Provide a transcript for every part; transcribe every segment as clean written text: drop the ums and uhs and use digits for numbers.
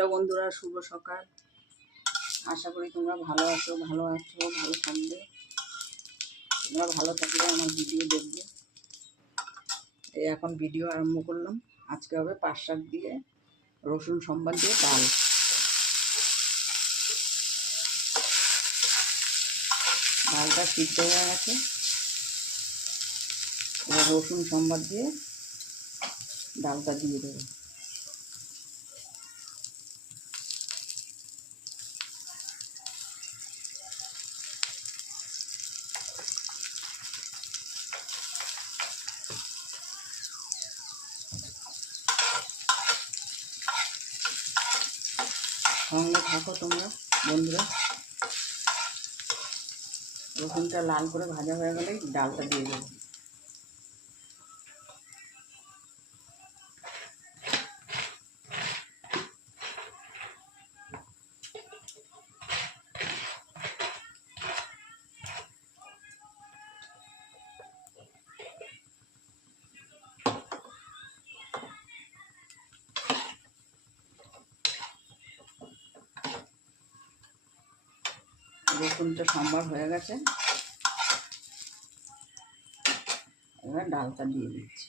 Hello বন্ধুরা, শুভ সকাল। আশা করি তোমরা ভালো আছো, ভালো থাকবে। তোমরা ভালো থাকলে আমার ভিডিও দেখবে। এই এখন ভিডিও আরম্ভ করলাম। আজকে হবে পাট শাক দিয়ে রসুন সম্বাদ দিয়ে ডাল। ডালটা সিদ্ধ হয়ে গেছে, এবার রসুন সম্বাদ দিয়ে ডালটা দিয়ে দেবো। সঙ্গে থাকো তোমরা বন্ধুরা। রসুনটা লাল করে ভাজা হয়ে গেলেই ডালটা দিয়ে দেবো। রসুনটা সম্বার হয়ে গেছে, এবার ডালটা দিয়ে দিচ্ছি।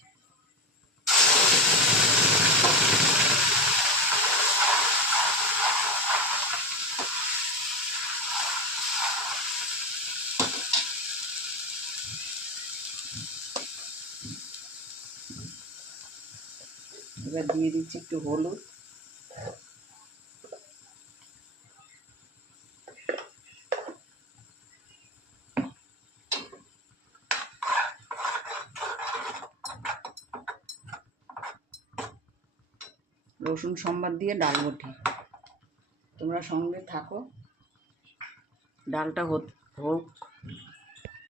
এবার দিয়ে দিচ্ছি একটু হলুদ, রসুন সম্বাদ দিয়ে ডাল বটি। তোমরা সঙ্গে থাকো, ডালটা হোক।